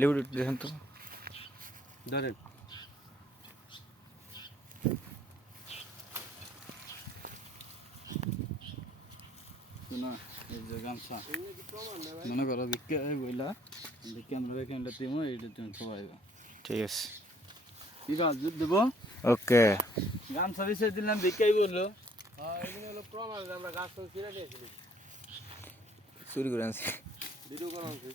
লিউড দেখেন তো ধরেন শোনা এই যে গামছা মনে করো বিকে বইলা দেখি আমরা এখানটা দিব এইটা তুমি সবাই ঠিক আছে কি কাজ দেব ওকে গামছা বিষয় দিলাম বিকেই বললো এগুলো হলো প্রমাণ যে আমরা গাছ কিনে দিয়েছিলি চুরি করে আনছি ভিডিও করা আছে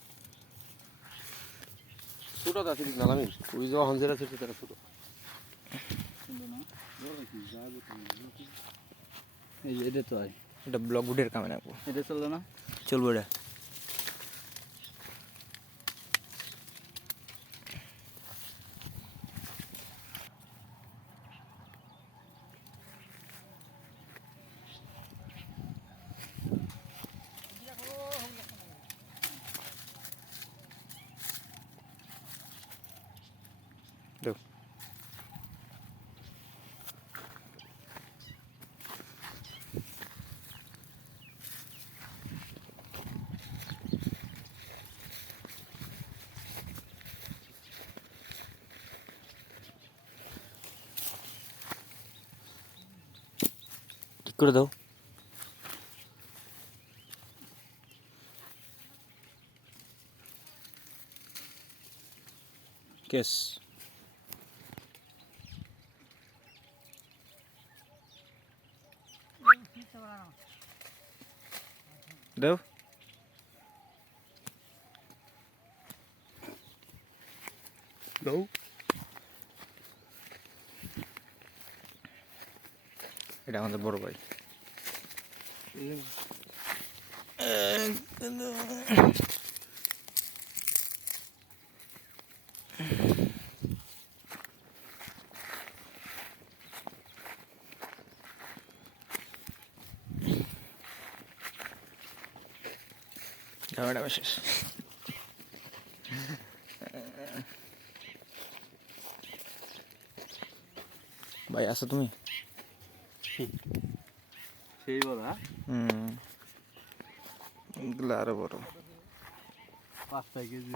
ছোট আছে না আমি ওই যে হঞ্জেরা ছোট তারা ছোট এই যে এটা তো এটা ব্লগ ভিডিওর কামে রাখবো এটা চললো না চলবো এটা দেখ ঠিক করে দাও কেস দাও দাও এটা আমাদের বড় ভাই ঝামেলা শেষ ভাই আছো তুমি সেই বলা এগুলো আরো বড় 5 কেজি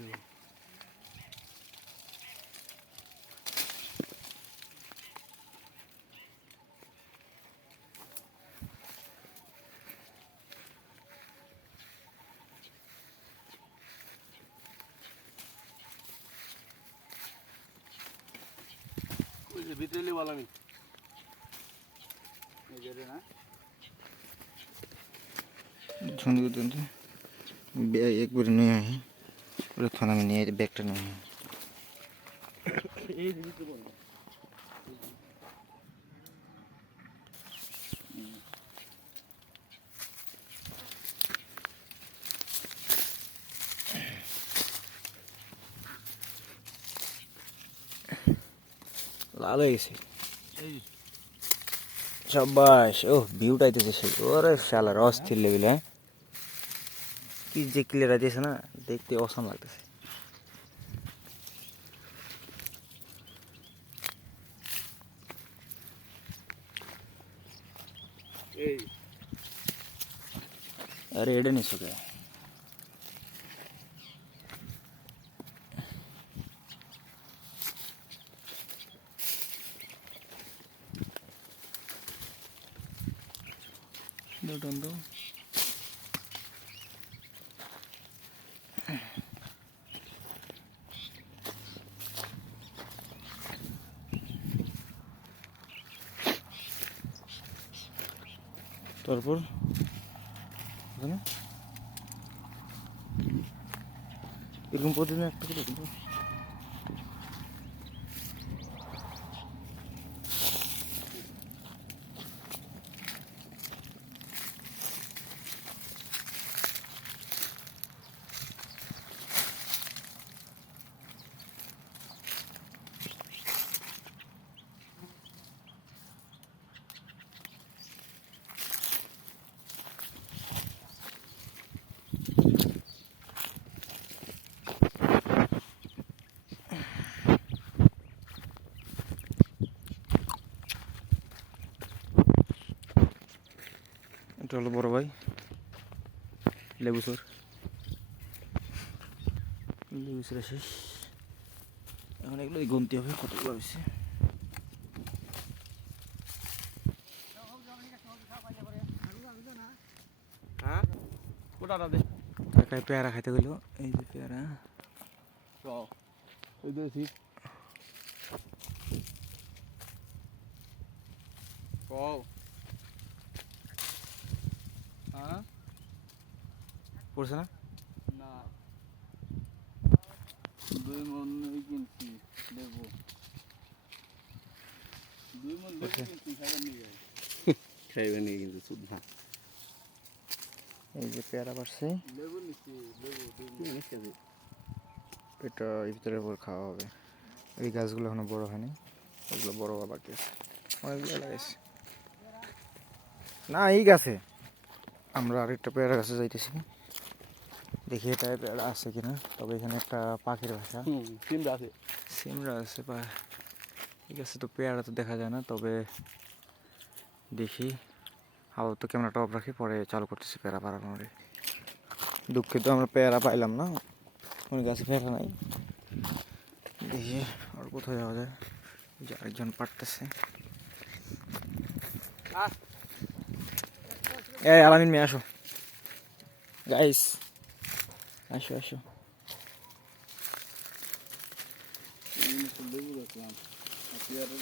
ভিতরে বলা আমি না ঝুঁকি দিন তো একবার নিয়ে আই ওরা থানা আমি নিয়ে ব্যাগটা নিয়ে এই দিকে বল লাল হয়ে গেছে সাবাস ও ভিউটা আইতেছে সেই ওরে শালা অস্থির লেভেল হ্যাঁ কি যে ক্লিয়ার আইতেছে না দেখতে অসাম লাগতেছে अरे एडे नहीं सके दो তারপর এখানে এরকম প্রতিদিন একটা করে দেবো হলো বড় ভাই লেবু চোর লেবু চোরা শেষ এখন এগুলো গুনতে হবে কতগুলো হয়েছে হ্যাঁ কোটাটা দে কাকায় পেয়ারা খাইতে গেল এই যে পেয়ারা ওই দেখছি কও হ্যাঁ পড়ছে না না 2 মন কিনছি লেবু 2 মন লেবু কিনছি খাবার নিয়ে যাই খাইবে নিয়ে কিন্তু সুদ্ধা এই যে পেয়ারা পারছে লেবু নিচ্ছি লেবু 2 মন নিচ্ছি এটা এই ভিতরে পর খাওয়া হবে এই গাছগুলো এখনো বড় হয়নি ওগুলো বড় হওয়া বাকি আছে অনেকগুলো লাগাইছে না এই গাছে আমরা আরেকটা পেয়ারা গাছে যাইতেছি দেখি এটা পেয়ারা আছে কিনা তবে এখানে একটা পাখির বাসা সিমরা আছে সিমরা আছে বা ঠিক আছে তো পেয়ারা তো দেখা যায় না তবে দেখি আপাতত ক্যামেরাটা অফ রাখি পরে চালু করতেছি পেয়ারা পাড়ানোর দুঃখিত আমরা পেয়ারা পাইলাম না ওই গাছে পেয়ারা নাই দেখি আর কোথাও যাওয়া যায় যে আরেকজন পারতেছে এই আলামিন মেয়ে আসো গাইস আসো আসো লেবু রাখলাম পেয়ারা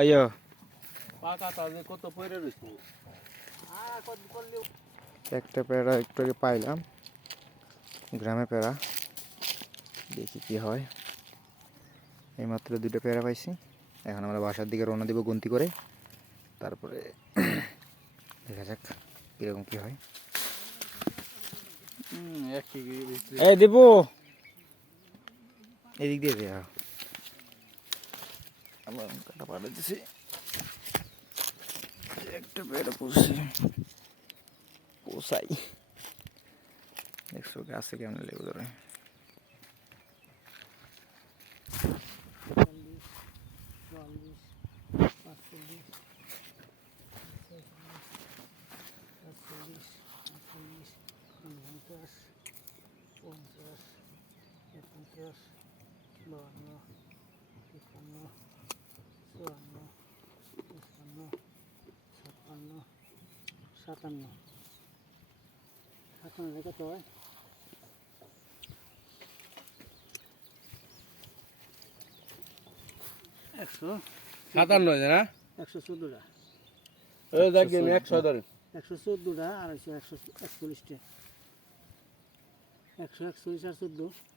আইয়ো পাকা তাদের কত পয়রা রয়েছে একটা পেয়ারা একটু আগে পাইলাম গ্রামে পেয়ারা দেখি কি হয় এইমাত্র 2টা পেয়ারা পাইছি এখন আমরা বাসার দিকে রওনা দিব গুনতি করে তারপরে দেখা যাক কীরকম কী হয় এই দেবো এদিক দিয়ে দেয়া আমরা কাটা পাঠাতেছি একটা পেয়ারা পড়ছি পোসাই দেখছো গাছে কেমন লেবু ধরে সাতান্ন কত হয় 57 না 114টা ওই দেখেন 100 ধরেন 114টা আর 141টা 141 আর 14